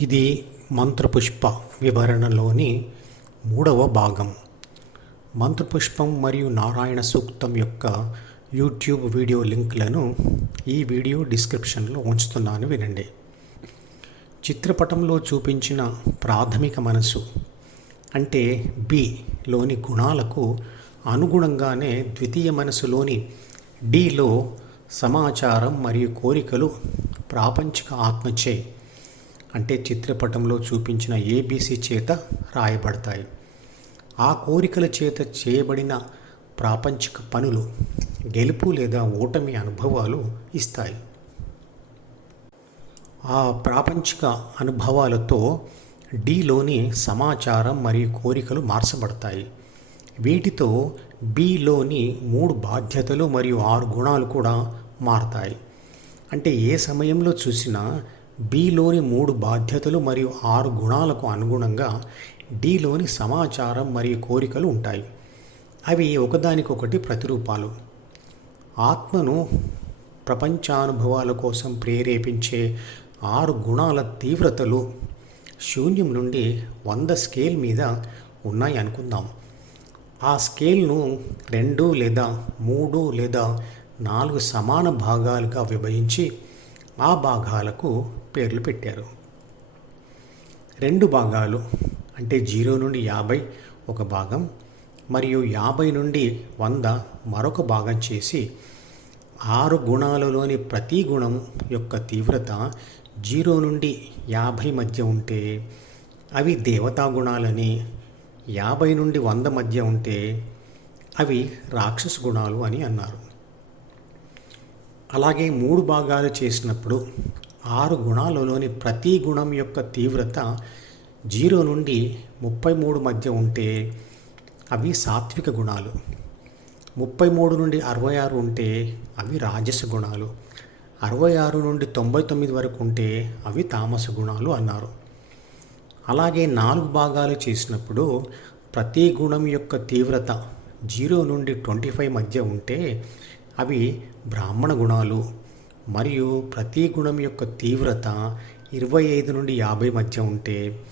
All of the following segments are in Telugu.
ఇది మంత్రపుష్ప వివరణలోని మూడవ భాగం. మంత్రపుష్పం మరియు నారాయణ సూక్తం యొక్క యూట్యూబ్ వీడియో లింక్లను ఈ వీడియో డిస్క్రిప్షన్లో ఉంచుతున్నాను వినండి. చిత్రపటంలో చూపించిన ప్రాథమిక మనసు అంటే బిలోని గుణాలకు అనుగుణంగానే ద్వితీయ మనసులోని డిలో సమాచారం మరియు కోరికలు ప్రాపంచిక ఆత్మచే అంటే చిత్రపటంలో చూపించిన ఏబీసీ చేత రాయబడతాయి. ఆ కోరికల చేత చేయబడిన ప్రాపంచిక పనులు గెలుపు లేదా ఓటమి అనుభవాలు ఇస్తాయి. ఆ ప్రాపంచిక అనుభవాలతో డిలోని సమాచారం మరియు కోరికలు మార్చబడతాయి. వీటితో బిలోని మూడు బాధ్యతలు మరియు ఆరు గుణాలు కూడా మారతాయి. అంటే ఏ సమయంలో చూసినా బిలోని మూడు బాధ్యతలు మరియు ఆరు గుణాలకు అనుగుణంగా డిలోని సమాచారం మరియు కోరికలు ఉంటాయి. అవి ఒకదానికొకటి ప్రతిరూపాలు. ఆత్మను ప్రపంచానుభవాల కోసం ప్రేరేపించే ఆరు గుణాల తీవ్రతలు శూన్యం నుండి వంద స్కేల్ మీద ఉన్నాయి అనుకుందాం. ఆ స్కేల్ను రెండు లేదా మూడు లేదా నాలుగు సమాన భాగాలుగా విభజించి ఆ భాగాలకు పేర్లు పెట్టారు. రెండు భాగాలు అంటే జీరో నుండి యాభై ఒక భాగం మరియు యాభై నుండి వంద మరొక భాగం చేసి ఆరు గుణాలలోని ప్రతి గుణం యొక్క తీవ్రత జీరో నుండి యాభై మధ్య ఉంటే అవి దేవతా గుణాలని యాభై నుండి వంద మధ్య ఉంటే అవి రాక్షస గుణాలు అని అన్నారు. అలాగే మూడు భాగాలు చేసినప్పుడు ఆరు గుణాలలోని ప్రతి గుణం యొక్క తీవ్రత జీరో నుండి ముప్పై మూడు మధ్య ఉంటే అవి సాత్విక గుణాలు. ముప్పై మూడు నుండి అరవై ఆరు ఉంటే అవి రాజస గుణాలు. అరవై ఆరు నుండి తొంభై తొమ్మిది వరకు ఉంటే అవి తామస గుణాలు అన్నారు. అలాగే నాలుగు భాగాలు చేసినప్పుడు ప్రతి గుణం యొక్క తీవ్రత జీరో నుండి ట్వంటీ ఫైవ్ మధ్య ఉంటే అవి బ్రాహ్మణ గుణాలు. మరియు ప్రతి గుణం యొక్క తీవ్రత ఇరవై ఐదు నుండి యాభై మధ్య ఉంటే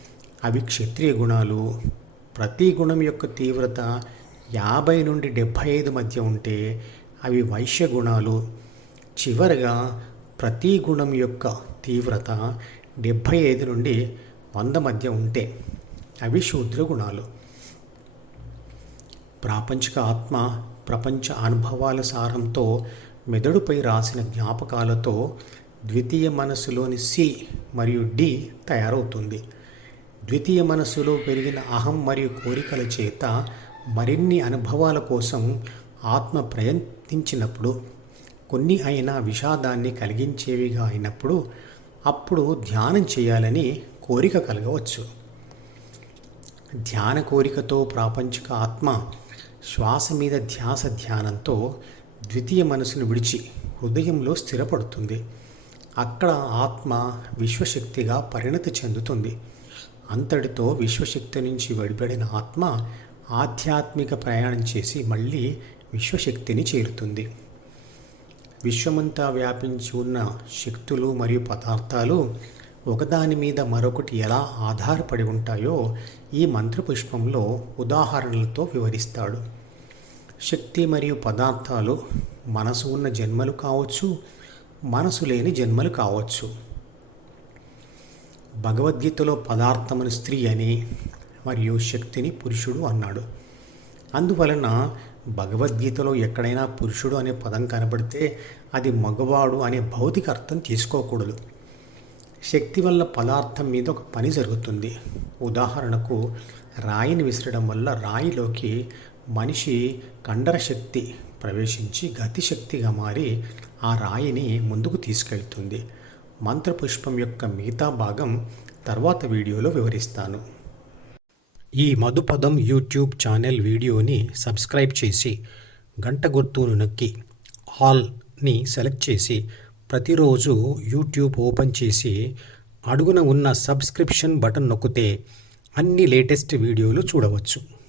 అవి క్షత్రియ గుణాలు. ప్రతి గుణం యొక్క తీవ్రత యాభై నుండి డెబ్భై ఐదు మధ్య ఉంటే అవి వైశ్య గుణాలు. చివరగా ప్రతి గుణం యొక్క తీవ్రత డెబ్భై ఐదు నుండి వంద మధ్య ఉంటే అవి శూద్ర గుణాలు. ప్రాపంచిక ఆత్మ ప్రపంచ అనుభవాల సారంతో మెదడుపై రాసిన జ్ఞాపకాలతో ద్వితీయ మనస్సులోని సి మరియు డి తయారవుతుంది. ద్వితీయ మనస్సులో పెరిగిన అహం మరియు కోరికల చేత మరిన్ని అనుభవాల కోసం ఆత్మ ప్రయత్నించినప్పుడు కొన్ని అయినా విషాదాన్ని కలిగించేవిగా అయినప్పుడు అప్పుడు ధ్యానం చేయాలని కోరిక కలగవచ్చు. ధ్యాన కోరికతో ప్రాపంచిక ఆత్మ శ్వాస మీద ధ్యాస ధ్యానంతో ద్వితీయ మనసును విడిచి హృదయంలో స్థిరపడుతుంది. అక్కడ ఆత్మ విశ్వశక్తిగా పరిణతి చెందుతుంది. అంతటితో విశ్వశక్తి నుంచి విడిపడిన ఆత్మ ఆధ్యాత్మిక ప్రయాణం చేసి మళ్ళీ విశ్వశక్తిని చేరుతుంది. విశ్వమంతా వ్యాపించి ఉన్న శక్తులు మరియు పదార్థాలు ఒకదాని మీద మరొకటి ఎలా ఆధారపడి ఉంటాయో ఈ మంత్రపుష్పంలో ఉదాహరణలతో వివరిస్తాడు. శక్తి మరియు పదార్థాలు మనసు ఉన్న జన్మలు కావచ్చు మనసు లేని జన్మలు కావచ్చు. భగవద్గీతలో పదార్థమును స్త్రీ అని మరియు శక్తిని పురుషుడు అన్నాడు. అందువలన భగవద్గీతలో ఎక్కడైనా పురుషుడు అనే పదం కనబడితే అది మగవాడు అనే భౌతిక అర్థం తీసుకోకూడదు. శక్తి వల్ల పదార్థం మీద ఒక పని జరుగుతుంది. ఉదాహరణకు రాయిని విసరడం వల్ల రాయిలోకి మనిషి కండర శక్తి ప్రవేశించి గతిశక్తిగా మారి ఆ రాయిని ముందుకు తీసుకెళ్తుంది. మంత్రపుష్పం యొక్క మిగతా భాగం తర్వాత వీడియోలో వివరిస్తాను. ఈ మధుపదం యూట్యూబ్ ఛానల్ వీడియోని సబ్స్క్రైబ్ చేసి గంట గుర్తును నొక్కి ఆల్ని సెలెక్ట్ చేసి ప్రతిరోజు యూట్యూబ్ ఓపెన్ చేసి అడుగున ఉన్న సబ్స్క్రిప్షన్ బటన్ నొక్కితే అన్ని లేటెస్ట్ వీడియోలు చూడవచ్చు.